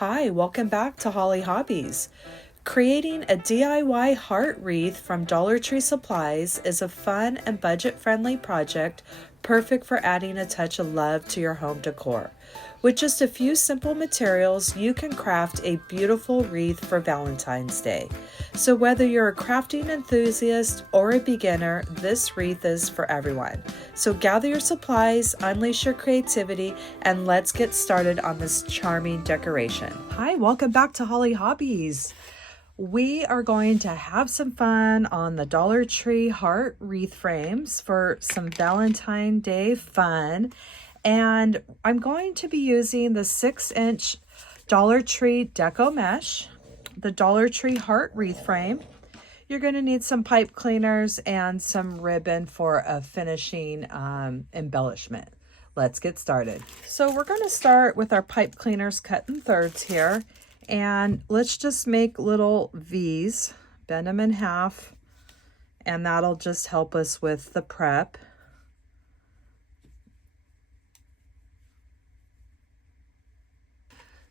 Hi, welcome back to Hollie Hobbies. Creating a DIY heart wreath from Dollar Tree supplies is a fun and budget-friendly project perfect for adding a touch of love to your home decor. With just a few simple materials, you can craft a beautiful wreath for Valentine's Day. So whether you're a crafting enthusiast or a beginner, this wreath is for everyone. So gather your supplies, unleash your creativity, and let's get started on this charming decoration. Hi, welcome back to Hollie Hobbies. We are going to have some fun on the Dollar Tree heart wreath frames for some Valentine Day fun. And I'm going to be using the 6-inch Dollar Tree deco mesh, the Dollar Tree heart wreath frame. You're going to need some pipe cleaners and some ribbon for a finishing embellishment. Let's get started. So we're going to start with our pipe cleaners cut in thirds here. And let's just make little V's, bend them in half, and that'll just help us with the prep.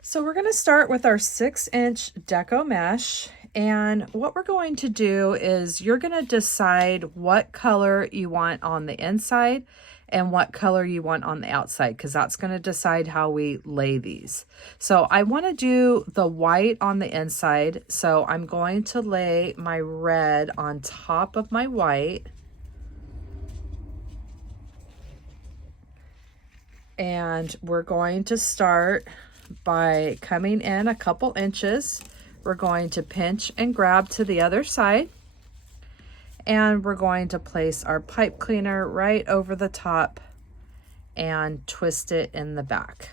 So we're going to start with our 6-inch deco mesh, and what we're going to do is you're going to decide what color you want on the inside and what color you want on the outside, because that's going to decide how we lay these. So I want to do the white on the inside, so I'm going to lay my red on top of my white. And we're going to start by coming in a couple inches. We're going to pinch and grab to the other side. And we're going to place our pipe cleaner right over the top and twist it in the back.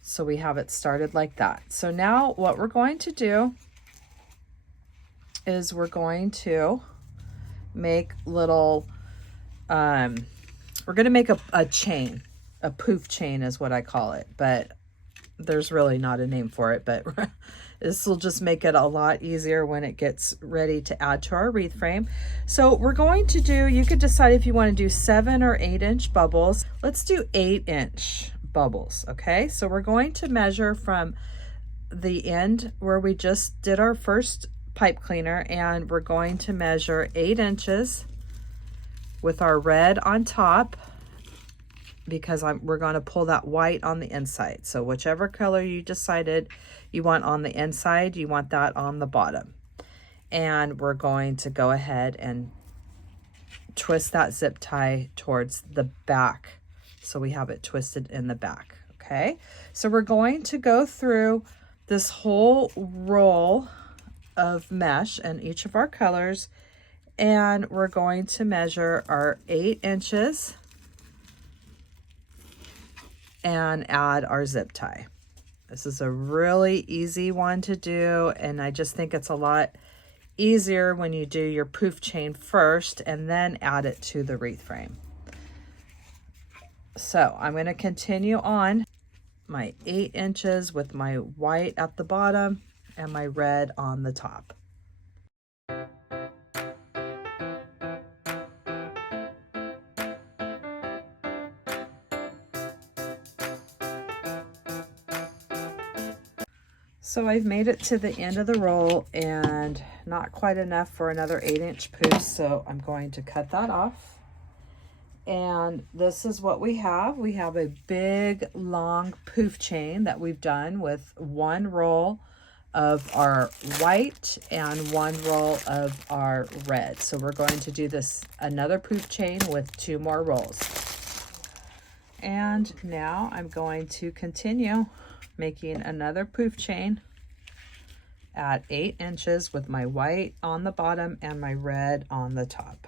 So we have it started like that. So now what we're going to do is we're going to make little, we're going to make a chain, a poof chain is what I call it, but there's really not a name for it, but this will just make it a lot easier when it gets ready to add to our wreath frame. So we're going to do, you could decide if you want to do 7 or 8-inch bubbles. Let's do 8-inch bubbles, okay? So we're going to measure from the end where we just did our first pipe cleaner, and we're going to measure 8 inches with our red on top, because we're going to pull that white on the inside. So whichever color you decided you want on the inside, you want that on the bottom. And we're going to go ahead and twist that zip tie towards the back, so we have it twisted in the back. Okay, so we're going to go through this whole roll of mesh in each of our colors, and we're going to measure our 8 inches and add our zip tie. This is a really easy one to do, and I just think it's a lot easier when you do your poof chain first and then add it to the wreath frame. So I'm going to continue on my 8 inches with my white at the bottom and my red on the top. So I've made it to the end of the roll and not quite enough for another 8-inch poof, so I'm going to cut that off. And this is what we have. We have a big long poof chain that we've done with one roll of our white and one roll of our red. So we're going to do this another poof chain with 2 more rolls. And now I'm going to continue making another poof chain at 8 inches with my white on the bottom and my red on the top.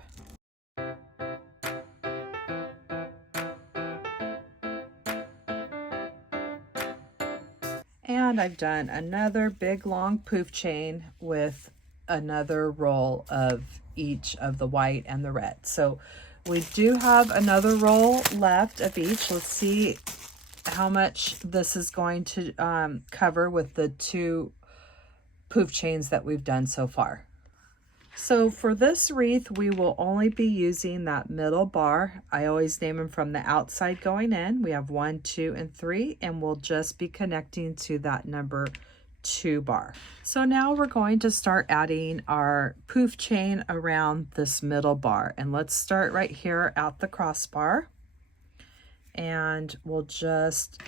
And I've done another big long poof chain with another roll of each of the white and the red. So we do have another roll left of each. Let's see how much this is going to cover with the 2 poof chains that we've done so far. So for this wreath, we will only be using that middle bar. I always name them from the outside going in. We have 1, 2, and 3, and we'll just be connecting to that number 2 bar. So now we're going to start adding our poof chain around this middle bar. And let's start right here at the crossbar. And we'll just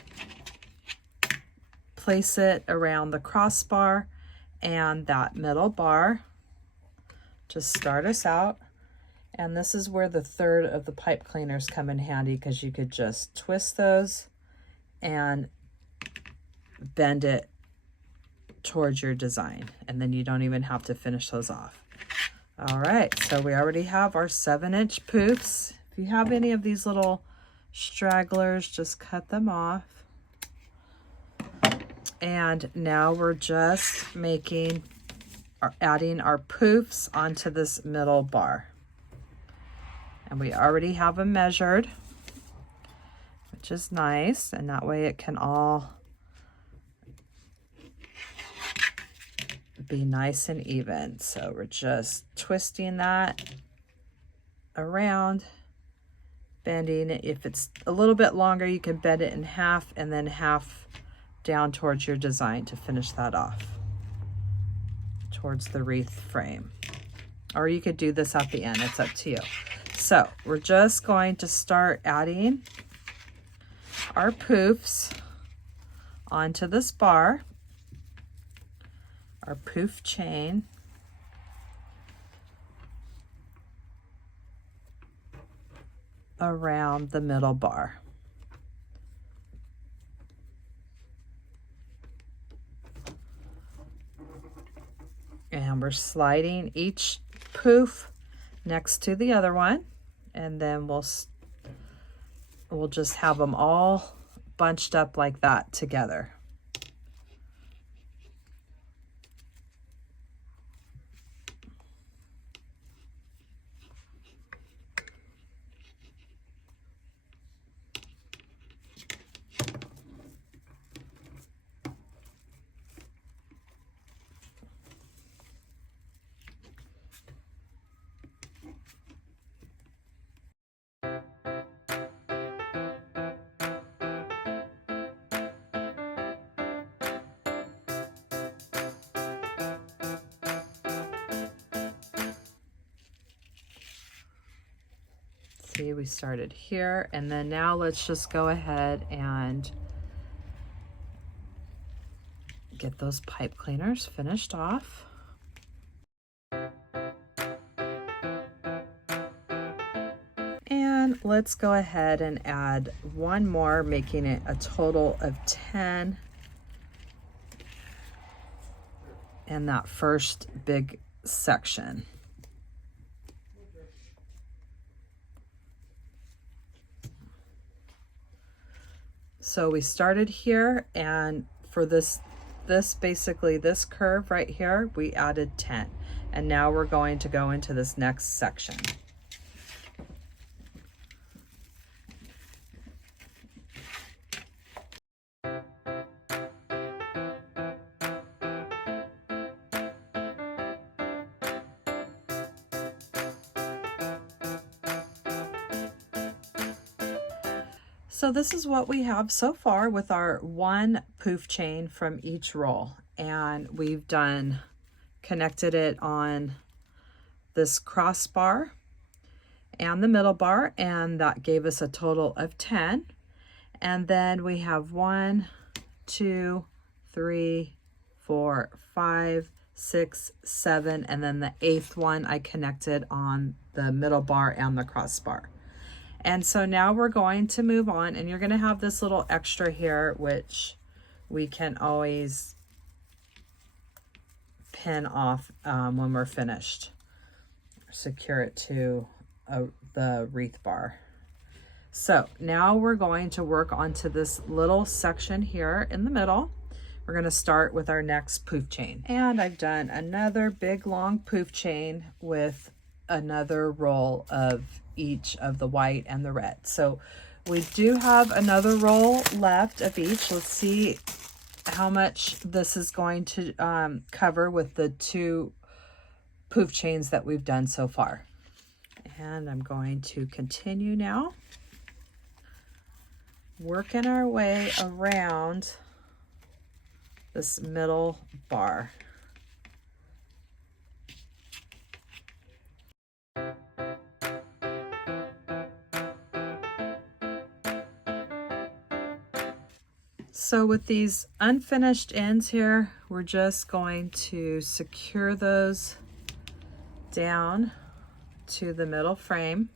place it around the crossbar and that middle bar. Just start us out. And this is where the third of the pipe cleaners come in handy, because you could just twist those and bend it towards your design, and then you don't even have to finish those off. All right, so we already have our 7-inch poofs. If you have any of these little stragglers, just cut them off. And now we're just adding our poofs onto this middle bar. And we already have them measured, which is nice, and that way it can all be nice and even. So we're just twisting that around, bending it. If it's a little bit longer, you can bend it in half and then half down towards your design to finish that off towards the wreath frame. Or you could do this at the end, it's up to you. So we're just going to start adding our poofs onto this bar, our poof chain. Around the middle bar. And we're sliding each poof next to the other one, and then we'll just have them all bunched up like that together. See, we started here, and then now let's just go ahead and get those pipe cleaners finished off. And let's go ahead and add one more, making it a total of 10 in that first big section. So we started here, and for this basically this curve right here, we added 10. And now we're going to go into this next section. So this is what we have so far with our one poof chain from each roll. And we've connected it on this crossbar and the middle bar, and that gave us a total of 10. And then we have 1, 2, 3, 4, 5, 6, 7, and then the 8th one I connected on the middle bar and the crossbar. And so now we're going to move on, and you're going to have this little extra here, which we can always pin off when we're finished. Secure it to the wreath bar. So now we're going to work onto this little section here in the middle. We're going to start with our next poof chain. And I've done another big long poof chain with another roll of each of the white and the red. So we do have another roll left of each. Let's see how much this is going to cover with the 2 poof chains that we've done so far. And I'm going to continue now, working our way around this middle bar. So with these unfinished ends here, we're just going to secure those down to the middle frame,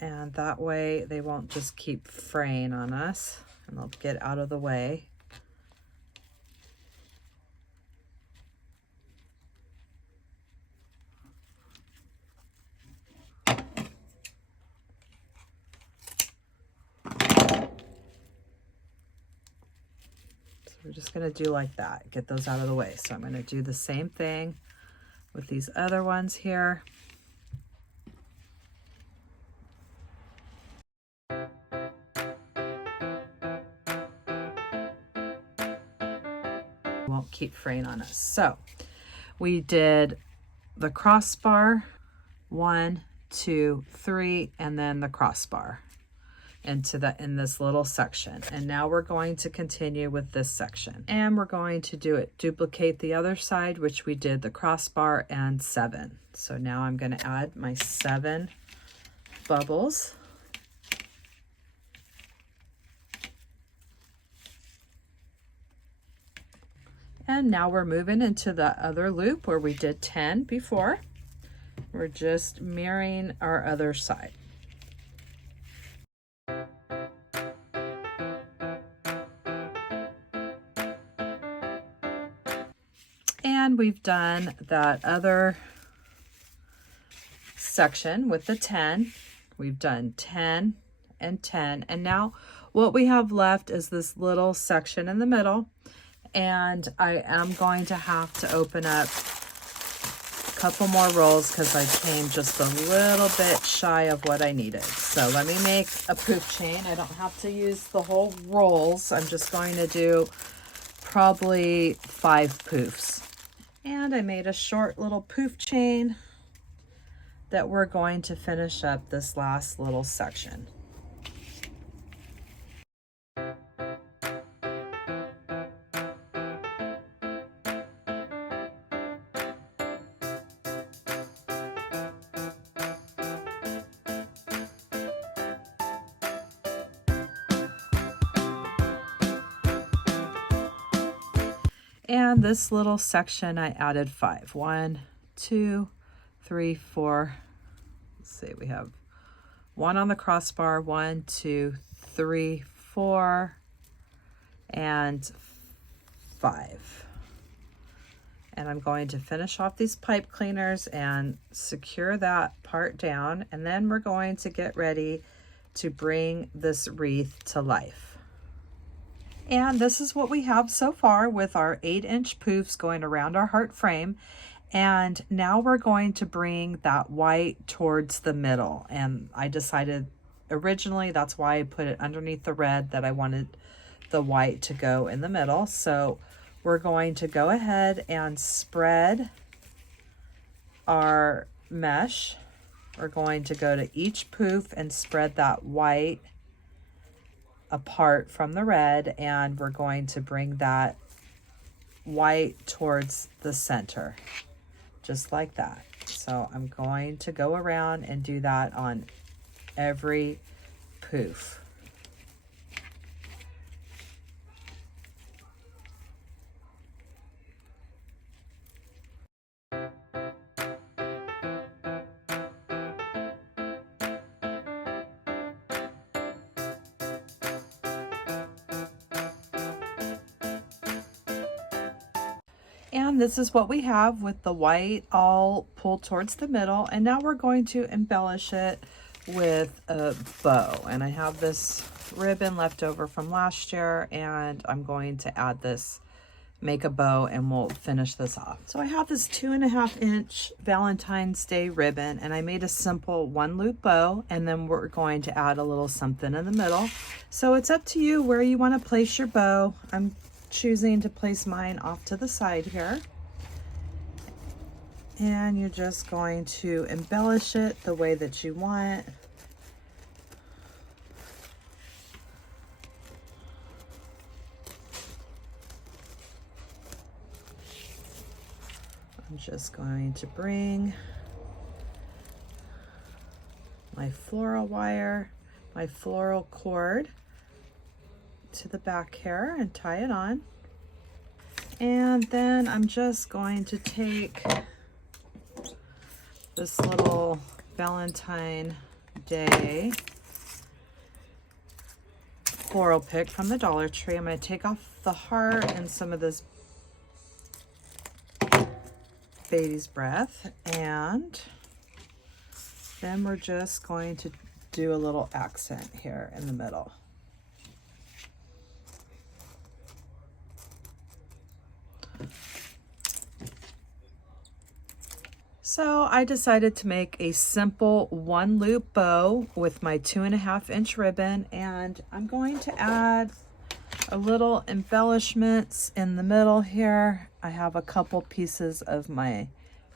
and that way they won't just keep fraying on us, and they'll get out of the way. We're just going to do like that, get those out of the way. So I'm going to do the same thing with these other ones here. Won't keep fraying on us. So we did the crossbar, 1, 2, 3, and then the crossbar in this little section. And now we're going to continue with this section, and we're going to duplicate the other side, which we did the crossbar and 7. So now I'm going to add my 7 bubbles. And now we're moving into the other loop where we did 10 before. We're just mirroring our other side. And we've done that other section with the 10. We've done 10 and 10. And now what we have left is this little section in the middle. And I am going to have to open up a couple more rolls because I came just a little bit shy of what I needed. So let me make a poof chain. I don't have to use the whole rolls. I'm just going to do probably 5 poofs. And I made a short little poof chain that we're going to finish up this last little section. And this little section, I added 5. 1, 2, 3, 4. Let's see, we have 1 on the crossbar, 1, 2, 3, 4, and 5. And I'm going to finish off these pipe cleaners and secure that part down. And then we're going to get ready to bring this wreath to life. And this is what we have so far with our 8-inch poofs going around our heart frame. And now we're going to bring that white towards the middle. And I decided originally, that's why I put it underneath the red, that I wanted the white to go in the middle. So we're going to go ahead and spread our mesh. We're going to go to each poof and spread that white apart from the red, and we're going to bring that white towards the center, just like that. So I'm going to go around and do that on every poof. And this is what we have with the white all pulled towards the middle. And now we're going to embellish it with a bow. And I have this ribbon left over from last year, and I'm going to add this, make a bow, and we'll finish this off. So I have this 2.5-inch Valentine's Day ribbon, and I made a simple 1-loop bow, and then we're going to add a little something in the middle. So it's up to you where you want to place your bow. I'm choosing to place mine off to the side here. And you're just going to embellish it the way that you want. I'm just going to bring my floral wire, my floral cord to the back here and tie it on. And then I'm just going to take this little Valentine Day floral pick from the Dollar Tree. I'm going to take off the heart and some of this baby's breath, and then we're just going to do a little accent here in the middle. So I decided to make a simple 1-loop bow with my 2.5-inch ribbon, and I'm going to add a little embellishments in the middle here. I have a couple pieces of my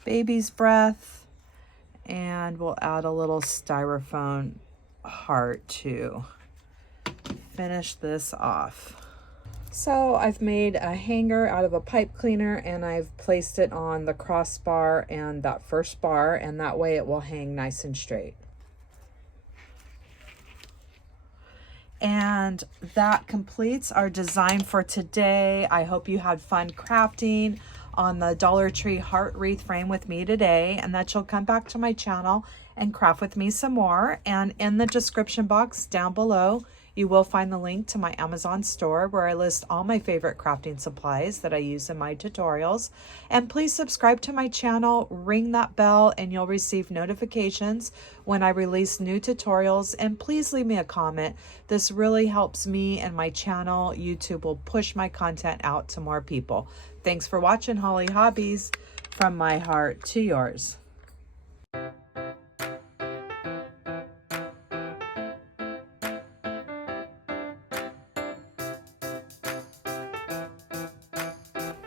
baby's breath, and we'll add a little styrofoam heart to finish this off. So I've made a hanger out of a pipe cleaner, and I've placed it on the crossbar and that first bar, and that way it will hang nice and straight. And that completes our design for today. I hope you had fun crafting on the Dollar Tree heart wreath frame with me today, and that you'll come back to my channel and craft with me some more. And in the description box down below, you will find the link to my Amazon store where I list all my favorite crafting supplies that I use in my tutorials. And please subscribe to my channel, ring that bell, and you'll receive notifications when I release new tutorials. And please leave me a comment. This really helps me and my channel. YouTube will push my content out to more people. Thanks for watching Hollie Hobbies, from my heart to yours.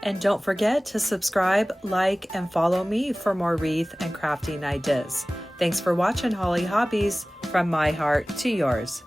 And don't forget to subscribe, like, and follow me for more wreath and crafting ideas. Thanks for watching Hollie Hobbies, from my heart to yours.